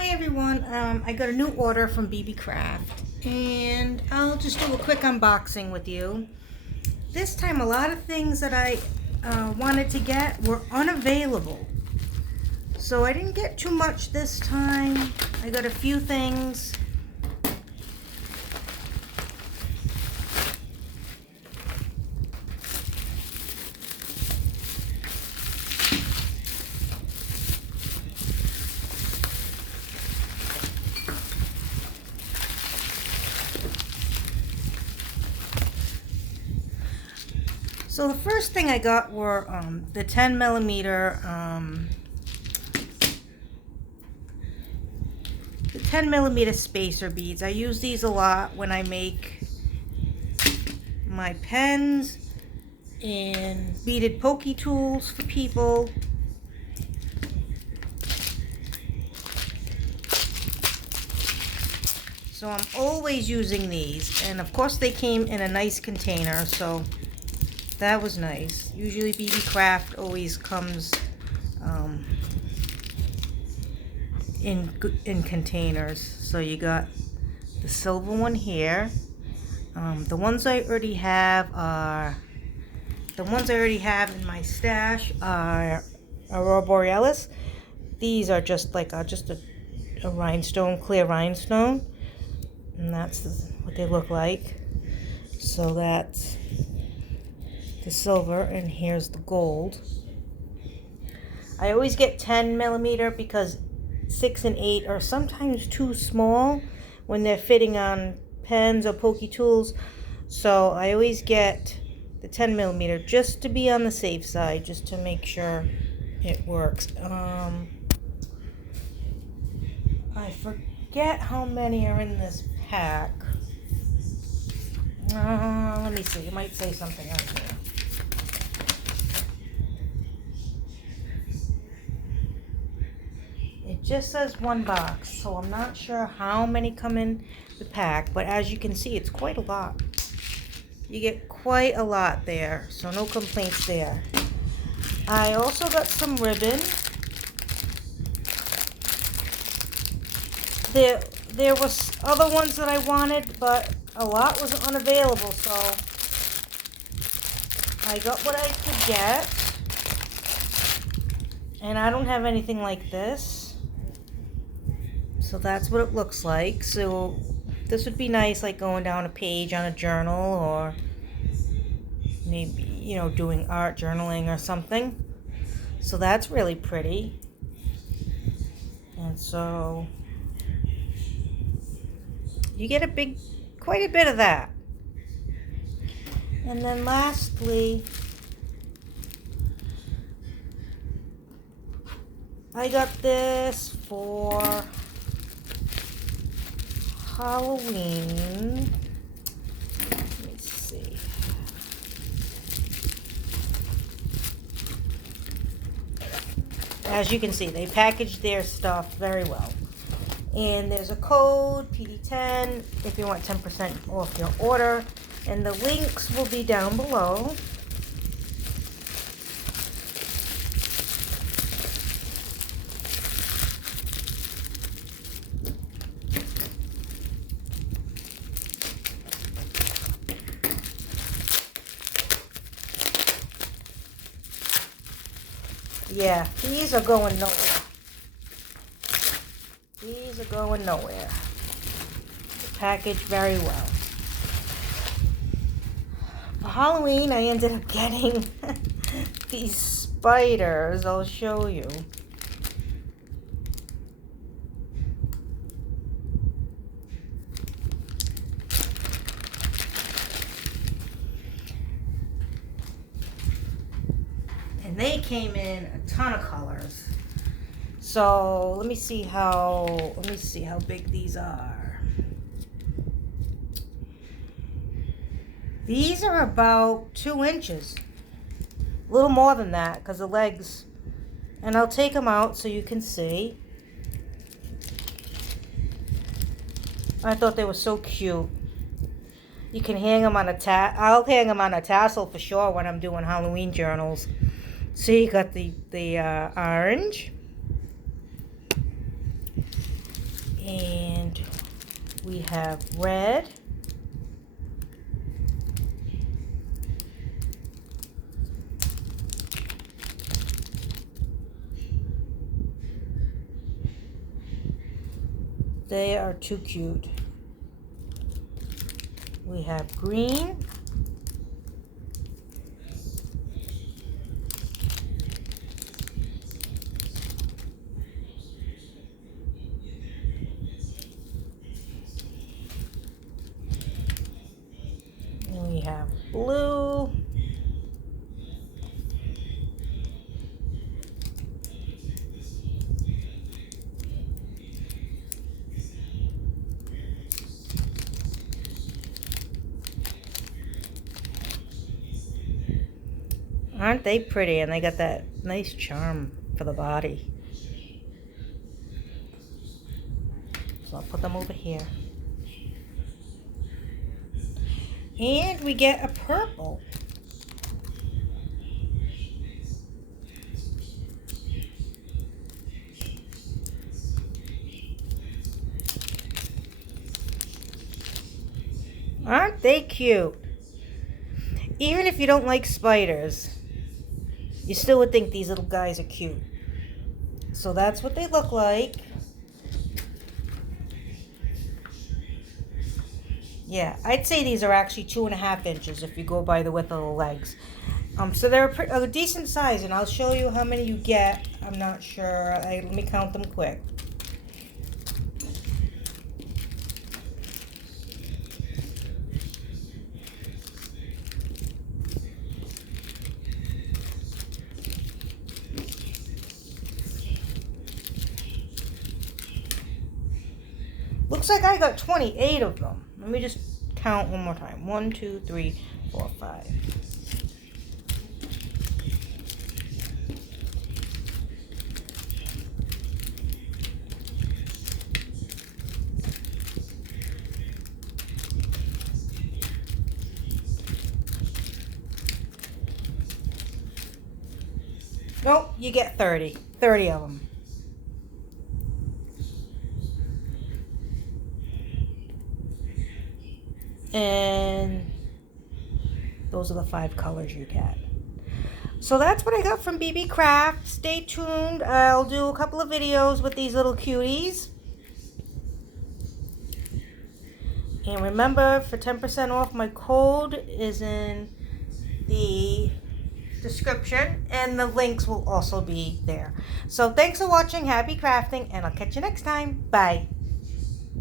Hi everyone, I got a new order from Beebeecraft and I'll just do a quick unboxing with you. This time a lot of things that I wanted to get were unavailable. So I didn't get too much this time. I got a few things. So the first thing I got were the 10 millimeter spacer beads. I use these a lot when I make my pens and beaded pokey tools for people. So I'm always using these, and of course they came in a nice container, so that was nice. Usually Beebeecraft always comes in containers. So you got the silver one here. The ones I already have in my stash are Aurora Borealis. These are just like a rhinestone, clear rhinestone, and that's what they look like. So that's the silver, and here's the gold. I always get 10 millimeter because 6 and 8 are sometimes too small when they're fitting on pens or pokey tools. So I always get the 10 millimeter just to be on the safe side, just to make sure it works. I forget how many are in this pack. Let me see. It might say something on here. It just says one box, so I'm not sure how many come in the pack, but as you can see, it's quite a lot. You get quite a lot there, so no complaints there. I also got some ribbon. There was other ones that I wanted, but a lot was unavailable, so I got what I could get. And I don't have anything like this. So that's what it looks like. So this would be nice, like going down a page on a journal, or maybe, doing art journaling or something. So that's really pretty. And so you get quite a bit of that. And then lastly, I got this for Halloween. Let me see. As you can see, they packaged their stuff very well. And there's a code, PETEY20, if you want 10% off your order. And the links will be down below. Yeah, these are going nowhere. These are going nowhere. Packaged very well. For Halloween, I ended up getting these spiders. I'll show you. And they came in a ton of colors. So let me see how big these are. These are about 2 inches. A little more than that because the legs. And I'll take them out so you can see. I thought they were so cute. You can hang them on I'll hang them on a tassel for sure when I'm doing Halloween journals. So you got the orange. And we have red. They are too cute. We have green. And we have blue. Aren't they pretty? And they got that nice charm for the body. So I'll put them over here. And we get a purple. Aren't they cute? Even if you don't like spiders, you still would think these little guys are cute. So that's what they look like. Yeah, I'd say these are actually 2.5 inches if you go by the width of the legs. So they're a decent size, and I'll show you how many you get. I'm not sure. Let me count them quick. Looks like I got 28 of them. Let me just count one more time. 1, 2, 3, 4, 5. Nope, you get 30. 30 of them. And those are the 5 colors you get. So that's what I got from Beebeecraft. Stay tuned. I'll do a couple of videos with these little cuties. And remember, for 10% off, my code is in the description, and the links will also be there. So thanks for watching. Happy crafting, and I'll catch you next time. Bye.